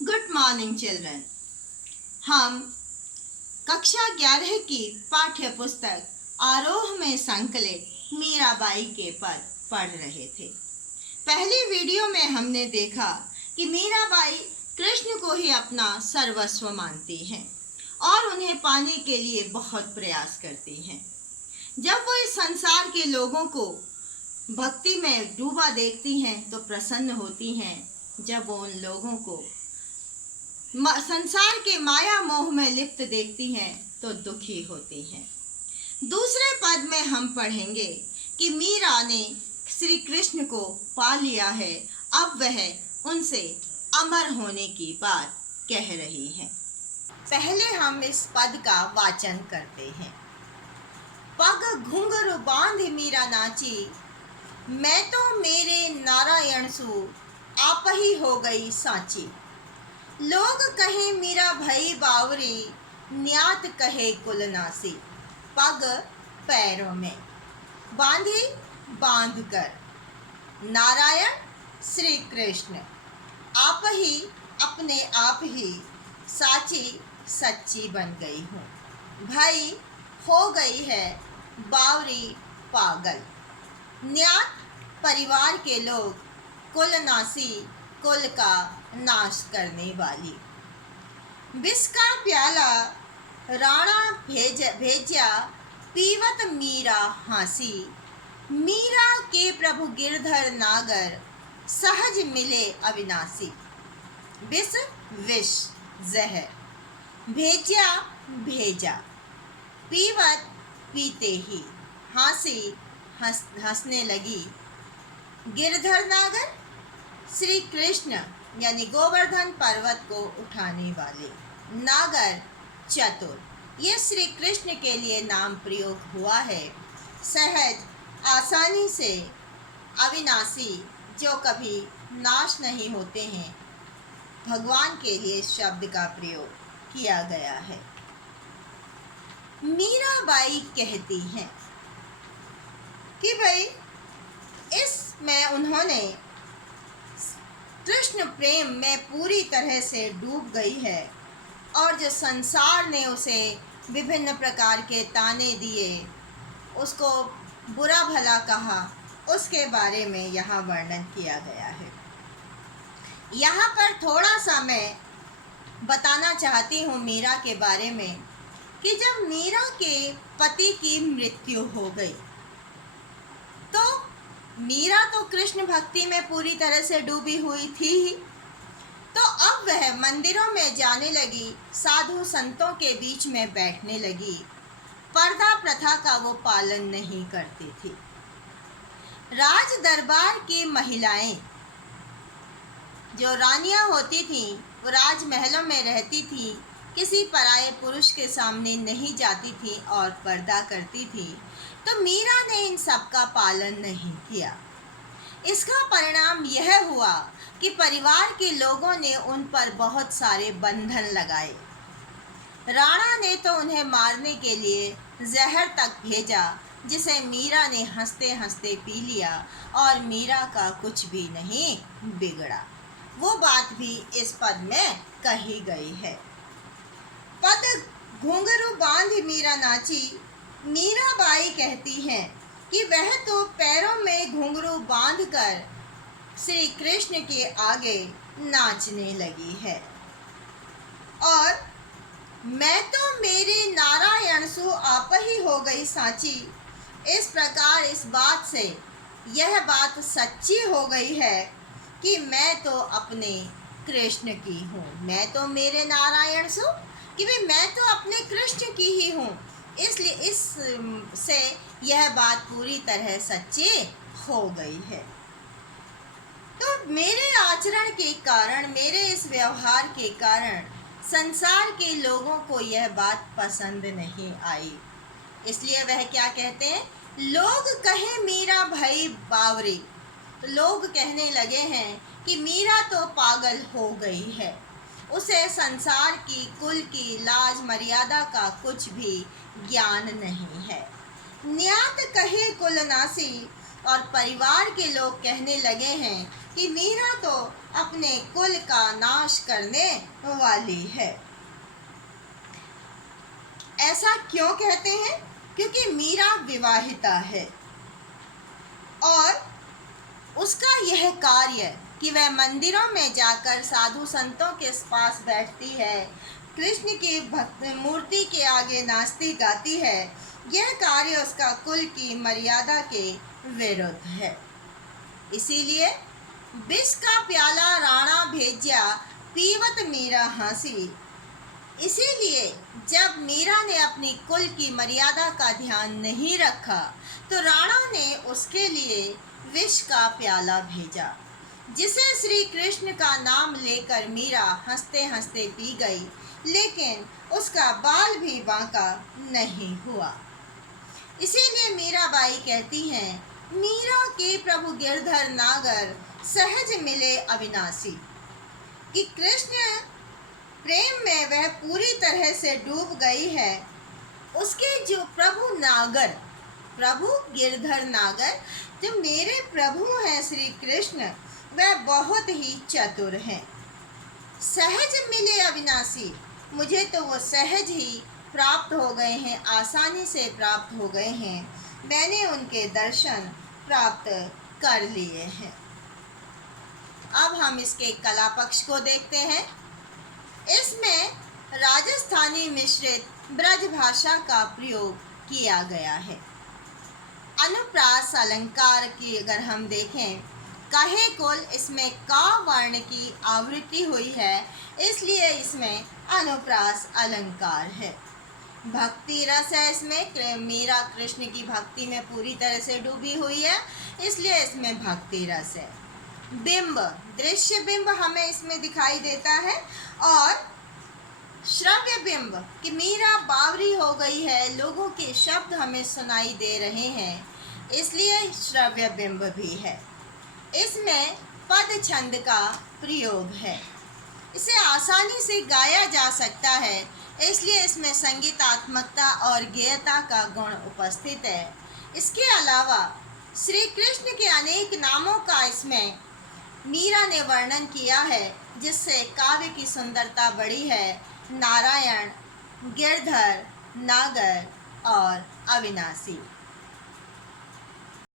Good morning children. हम कक्षा 11 की पाठ्य पुस्तक आरोह में संकलित मीराबाई के पद पढ़ रहे थे। पहली वीडियो में हमने देखा कि मीराबाई कृष्ण को ही अपना सर्वस्व मानती हैं और उन्हें पाने के लिए बहुत प्रयास करती हैं। जब वो इस संसार के लोगों को भक्ति में डूबा देखती हैं तो प्रसन्न होती हैं। जब वो उन लोगों को संसार के माया मोह में लिप्त देखती हैं तो दुखी होती हैं। दूसरे पद में हम पढ़ेंगे कि मीरा ने श्री कृष्ण को पा लिया है, अब वह उनसे अमर होने की बात कह रही हैं। पहले हम इस पद का वाचन करते हैं। पग घुंघरू बांध मीरा नाची, मैं तो मेरे नारायण सु आप ही हो गई साची। लोग कहे मीरा भई बावरी, न्यात कहे कुलनासी। पग पैरों में, बांधी बांध कर, नारायण श्री कृष्ण, आप ही अपने आप ही, साची सच्ची बन गई हूँ। भाई हो गई है बावरी पागल, न्यात परिवार के लोग, कुलनासी कुल का नाश करने वाली। विष का प्याला राणा भेजा, पीवत मीरा हासी। मीरा के प्रभु गिरधर नागर, सहज मिले अविनाशी। विष विष जहर, भेजा भेजा, पीवत पीते ही, हासी हंसने लगी। गिरधर नागर श्री कृष्ण यानी गोवर्धन पर्वत को उठाने वाले, नागर चतुर, ये श्री कृष्ण के लिए नाम प्रयोग हुआ है। सहज आसानी से, अविनाशी जो कभी नाश नहीं होते हैं, भगवान के लिए शब्द का प्रयोग किया गया है। मीराबाई कहती हैं कि भाई इसमें उन्होंने कृष्ण प्रेम में पूरी तरह से डूब गई है और जो संसार ने उसे विभिन्न प्रकार के ताने दिए, उसको बुरा भला कहा, उसके बारे में यहाँ वर्णन किया गया है। यहाँ पर थोड़ा सा मैं बताना चाहती हूँ मीरा के बारे में कि जब मीरा के पति की मृत्यु हो गई तो मीरा तो कृष्ण भक्ति में पूरी तरह से डूबी हुई थी ही, तो अब वह मंदिरों में जाने लगी, साधु संतों के बीच में बैठने लगी, पर्दा प्रथा का वो पालन नहीं करती थी। राज दरबार की महिलाएं जो रानियां होती थीं, वो राजमहलों में रहती थीं, किसी पराये पुरुष के सामने नहीं जाती थी और पर्दा करती थी। तो मीरा ने इन सब का पालन नहीं किया। इसका परिणाम यह हुआ कि परिवार के लोगों ने उन पर बहुत सारे बंधन लगाए। राणा ने तो उन्हें मारने के लिए जहर तक भेजा, जिसे मीरा ने हंसते हंसते पी लिया और मीरा का कुछ भी नहीं बिगड़ा। वो बात भी इस पद में कही गई है। पद घुंघरू बांध मीरा नाची, मीराबाई कहती हैं कि वह तो पैरों में घुंघरू बांधकर श्री कृष्ण के आगे नाचने लगी है और मैं तो मेरे नारायण सु आप ही हो गई साची। इस प्रकार इस बात से यह बात सच्ची हो गई है कि मैं तो अपने कृष्ण की हूँ, मैं तो मेरे नारायण सु, कि भाई मैं तो अपने कृष्ण की ही हूँ। इसलिए इससे यह बात पूरी तरह सच्ची हो गई है। तो मेरे आचरण के कारण, मेरे इस व्यवहार के कारण संसार के लोगों को यह बात पसंद नहीं आई। इसलिए वह क्या कहते हैं, लोग कहे मीरा भई बावरी, तो लोग कहने लगे हैं कि मीरा तो पागल हो गई है, उसे संसार की, कुल की, लाज मर्यादा का कुछ भी ज्ञान नहीं है। न्यात कहे कुलनासी, और परिवार के लोग कहने लगे हैं कि मीरा तो अपने कुल का नाश करने वाली है। ऐसा क्यों कहते हैं? क्योंकि मीरा विवाहिता है और उसका यह कार्य कि वह मंदिरों में जाकर साधु संतों के पास बैठती है, कृष्ण की भक्त मूर्ति के आगे नाचती गाती है, यह कार्य उसका कुल की मर्यादा के विरुद्ध है। इसीलिए विष का प्याला राणा भेज्या, पीवत मीरा हंसी। इसीलिए जब मीरा ने अपनी कुल की मर्यादा का ध्यान नहीं रखा तो राणा ने उसके लिए विष का प्याला भेजा, जिसे श्री कृष्ण का नाम लेकर मीरा हंसते हंसते पी गई, लेकिन उसका बाल भी बांका नहीं हुआ। इसीलिए मीराबाई कहती हैं, मीरा के प्रभु गिरधर नागर सहज मिले अविनाशी, कि कृष्ण प्रेम में वह पूरी तरह से डूब गई है। उसके जो प्रभु गिरधर नागर, जो मेरे प्रभु हैं श्री कृष्ण, वह बहुत ही चतुर हैं। सहज मिले अविनाशी, मुझे तो वो सहज ही प्राप्त हो गए हैं, आसानी से प्राप्त हो गए हैं। मैंने उनके दर्शन प्राप्त कर लिए हैं। अब हम इसके कला पक्ष को देखते हैं। इसमें राजस्थानी मिश्रित ब्रज भाषा का प्रयोग किया गया है। अनुप्रास अलंकार की अगर हम देखें, कहे कुल, इसमें का वर्ण की आवृत्ति हुई है, इसलिए इसमें अनुप्रास अलंकार है। भक्ति रस है, इसमें मीरा कृष्ण की भक्ति में पूरी तरह से डूबी हुई है, इसलिए इसमें भक्ति रस है। बिंब, दृश्य बिंब हमें इसमें दिखाई देता है, और श्रव्य बिंब कि मीरा बावरी हो गई है, लोगों के शब्द हमें सुनाई दे रहे हैं, इसलिए श्रव्य बिंब भी है। इसमें पद छंद का प्रयोग है, इसे आसानी से गाया जा सकता है, इसलिए इसमें संगीतात्मकता और गेयता का गुण उपस्थित है। इसके अलावा श्री कृष्ण के अनेक नामों का इसमें मीरा ने वर्णन किया है, जिससे काव्य की सुंदरता बढ़ी है। नारायण, गिरधर, नागर और अविनाशी।